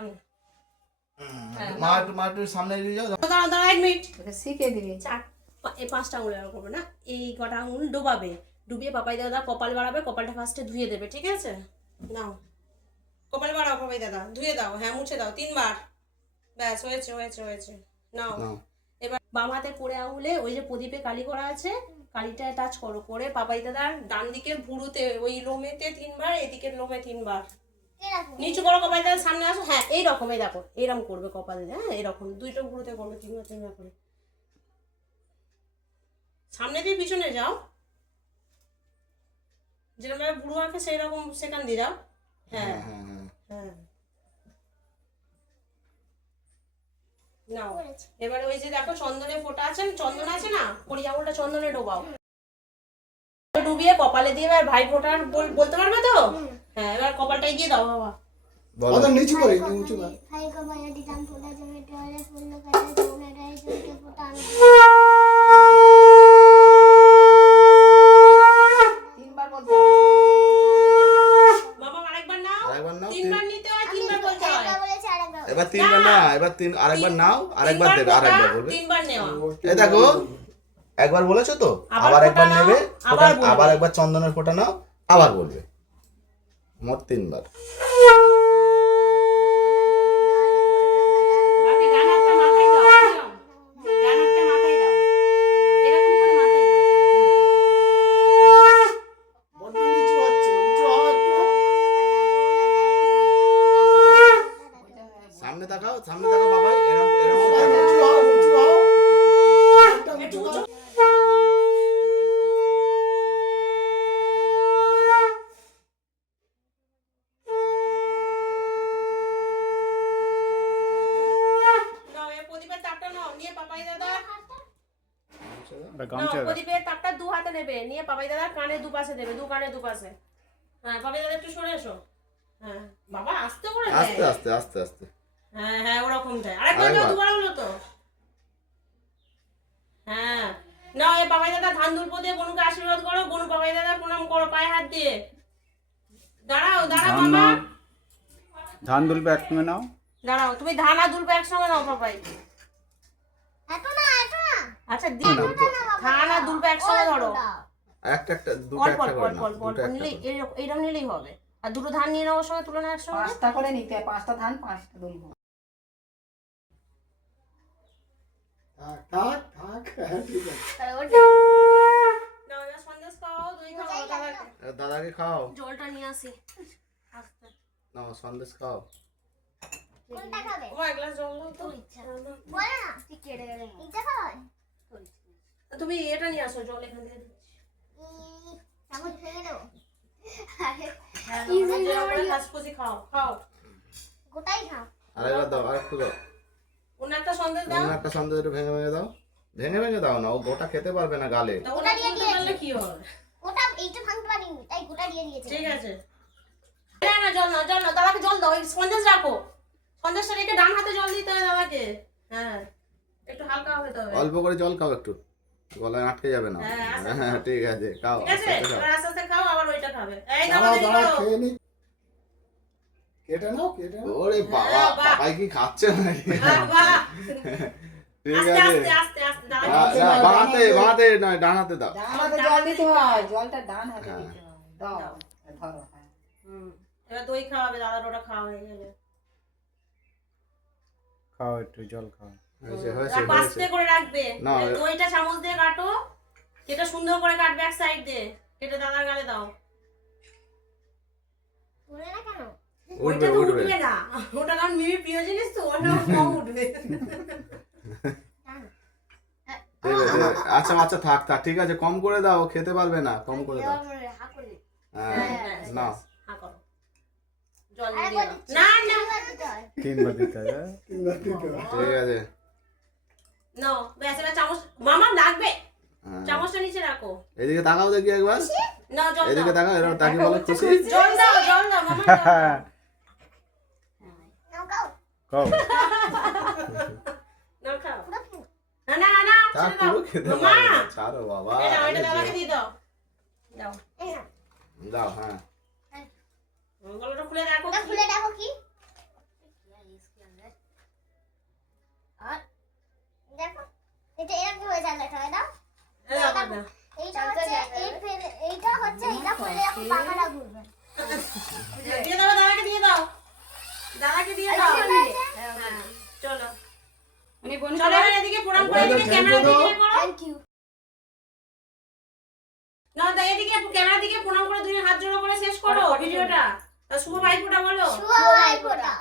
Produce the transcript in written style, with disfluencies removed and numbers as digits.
সামনে মা একটু সামনে এগিয়ে যাও। দাঁড়া 1 মিনিট শিখে দিবি। এই 5টা আঙুল এরকম করবে না, এই কটা আঙুল ডোবাবে, ডুবিয়ে পাপাই দাদা কপাল বাড়াবে, কপালটা ফার্স্টে ধুয়ে দেবে, ঠিক আছে? নাও কপাল বাড়াও পাপাই দাদা, ধুয়ে দাও, হ্যাঁ মুছে দাও 3 বার, ব্যাস হয়েছে হয়েছে হয়েছে। নাও এবার বাম হাতে করে আঙুলে ওই যে প্রদীপে কালি করা আছে, কালিটা টাচ করো, করে পাপাই দাদার ডান দিকের ভুরুতে ওই লোমেতে 3 বার, এদিকের লোমে 3 বার, নিচু করো কপাল দাদার সামনে আসো, হ্যাঁ এইরকম, এই দেখো এইরকম করবে কপাল, হ্যাঁ এরকম দুইটা ভুরুতে করবে 3 বার 3 বার করে, সামনে দিয়ে পিছনে যাও, যেরকম ভাবে বুড়ো আঁকে সেই রকম সেখান দিয়ে যাও, হ্যাঁ হ্যাঁ নাও। এবার ওই যে দেখো চন্দনে ফোঁটা আছে, চন্দন আছে না, কড়ি আঙুলটা চন্দনে ডোবাও, ডুবিয়ে কপালে দিয়ে এবার ভাই ফোঁটার বলতে পারবে তো? হ্যাঁ এবার কপালটা এগিয়ে দাও বাবা, বলো নিচু করে নিচু করে। ভাই কপালে দিতাম ফোঁটা, জমি টলে ফুল কাটে জমে রাই জমিতে ফোঁটা আমি 3 বার বলতে হবে। বাবা আরেকবার নাও, আরেকবার নাও, 3 বার নিতে হয়, 3 বার বলতে হয়, একবার বলেছি আরেকবার এবার 3 বার না, এবার 3 আরেকবার নাও, আরেকবার দেবে, আরেকবার বলবে। 3 বার নেওয়া, এই দেখো একবার বলেছো তো, আবার একবার নেবে, আবার একবার চন্দনের ফোঁটা নাও, আবার বলবে, মোট 3 বার। বাকি ডান হাতটা মাথায় দাও, ডান হাতটা মাথায় দাও, এরকম করে মাথায় দাও, বড্ড নিচু হচ্ছে, উঁচু হও একটু। সামনে তাকাও বাবা, এরকম এরকম উঁচু হও, উঁচু হও, একটু উঁচু হও। নাও এই প্রদীপের তাপটা নাও, নিয়ে পাপাই দাদা গামছা দাও। প্রদীপের তাপটা 2 হাতে নেবে, নিয়ে পাপাই দাদা কানে দুপাশে দেবে, 2 কানে দুপাশে, হ্যাঁ পাপাই দাদা একটু সরে এসো, হ্যাঁ বাবা আস্তে করে দে, আস্তে আস্তে আস্তে আস্তে। হ্যাঁ হ্যাঁ ওরকম দেয়, আরেকবার দাও, 2 বার হলো তো, হ্যাঁ নাও এই পাপাই দাদা ধান দুলপো দিয়ে বনুকে আশীর্বাদ করো, বনু পাপাই দাদা প্রণাম করো পায়ে হাত দিয়ে, দাঁড়াও দাঁড়াও ধান বাবা, নাও, ধান দুলবে একসঙ্গে নাও। দাঁড়াও তুমি ধান আর দুলপো একসঙ্গে নাও পাপাই, এত না আচ্ছা দিন ধান আর দুলপো একসঙ্গে ধরো, একটা একটা দুটো অল্প একটা অল্প করে অল্প নাও, অল্প দুটো একটা নিলেই করে। এইরকম নিলেই হবে, আর দুটো ধান নিয়ে নেওয়ার সময় তুলে নেওয়ার একসঙ্গে, 5টা করে নিতে হয়, 5টা ধান 5টা দুলবো। থাক থাক, ঠিক আছে। নাও এবার সন্দেশ খাও, দই খাও দাদাকে, দাদাকে খাও, জলটা নিয়ে আসি আস্তে, নাও সন্দেশ খাও। কোনটা খাবে ও এক গ্লাস জল দাও তো, বলো না তুই কেড়ে গেলে ইচ্ছা খাওয়াই তুমি এটা নিয়ে আসো জল এখান থেকে দিচ্ছি, চামচ ভেঙে দেবো হ্যাঁ নাও খাসখুশি খাও খাও, গোটাই খাও আরেকবার দাও, আরেকটু দাও, অন্য একটা সন্দেশ দাও, অন্য একটা সন্দেশ একটু ভেঙে ভেঙে দাও, ভেঙে ভেঙে দাও না, ও গোটা খেতে পারবে না গালে। তা ওটা দিয়ে দিলে কি হবে, ওটা এইটা ভাঙতে পারিনি তাই গোটা দিয়ে দিয়েছে ঠিক আছে, না না জল নাও জল নাও, দাদাকে জল দাও, ওই সন্দেশ রাখো, সন্দেশটা রেখে ডান হাতে জল দিতে হবে দাদাকে, হ্যাঁ একটু হালকা হতে হবে, অল্প করে জল খাও, একটু গলায় আটকে যাবে না। হ্যাঁ, আস্তে হ্যাঁ ঠিক আছে, খাও ঠিক আছে, আস্তে আস্তে খাও। এবার আস্তে আস্তে খাও, আবার ওইটা খাবে, এই দাও দাঁড়াও দেরি দাঁড়াও, করো, খেয়ে নি, কেটে নাও কেটে নাও। ওরে বাবা, হ্যাঁ, বাহ। পাপাই কি খাচ্ছে নাকি? বাহ, ঠিক আস্তে আছে, আস্তে আস্তে আস্তে না, দাদাকে না, বাঁহাতে বাঁহাতে নয়, ডান হাতে দাও। ডান হাতে জল দিতে হয়, জলটা ডান হাতে দিতে হয়। দাও ধরো, হ্যাঁ। এবার দই খাওয়াবে দাদার, ওটা খাওয়া হয়ে গেলে খাও একটু জল খাও। হয়েছে হয়েছে রাখো, হয়েছে। আস্তে করে রাখবে, না, এই দইটা চামচ দিয়ে কাটো, কেটে সুন্দর করে কাটবে এক সাইড দিয়ে, কেটে দাদার গালে দাও, বলে না কেন ওইটা উঠবে তো উঠবে। উঠবে না, ওটা কারণ মিমি প্রিয় জিনিস তো, ওটা কম উঠবে, ঠিক আছে, আচ্ছা আচ্ছা থাক থাক, ঠিক আছে, কম করে দাও, খেতে পারবে না, কম করে দাও। হা করে হ্যাঁ নাও, হ্যাঁ করো, জল দিয়ে আরেকবার দাও, দিচ্ছি। না না আরেকবার দিতে হয়। 3 বার দিতে হবে। ঠিক আছে, নাও ব্যাস, এবার চামচ মামা লাগবে, হ্যাঁ। চামচটা নিচে রাখো, এদিকে তাকাও দেখি একবার, নাও জল এদিকে দাও, তাকাও, এরকম তাকি বলো খুশি। জল দাও মামা জল দাও। নাও খাও খাও। নাও খাও, পুরো খেয়ে না না না না তা ছেড়ে দাও পুরো খেতে মামা, পারবে না, ছাড়ো বাবা। এটা ওইটা দাদাকে দিয়ে দাও, দাও এই নাও। দাও, হ্যাঁ গলাটা খুলে দেখো ওটা কি? খুলে দেখো কি এটা এরকম হয়ে যায় লেখা হয় না এই দেখো না। এইটা হচ্ছে এইটা হচ্ছে এটা খুলে এখন পাখাটা ঘুরবে দিয়ে দাও, দাদাকে দিয়ে দাও, দাদাকে দিয়ে দাও। হ্যাঁ, চলো মানে বোন চলো এবার এদিকে প্রণাম করে এদিকে ক্যামেরা দিকে করো। থ্যাংক ইউ না দা এদিকে ক্যামেরা দিকে প্রণাম করে দুই হাত জোড়ো করে শেষ করো ভিডিওটা। তা শুভ ভাইফোঁটা বলো। শুভ ভাইফোঁটা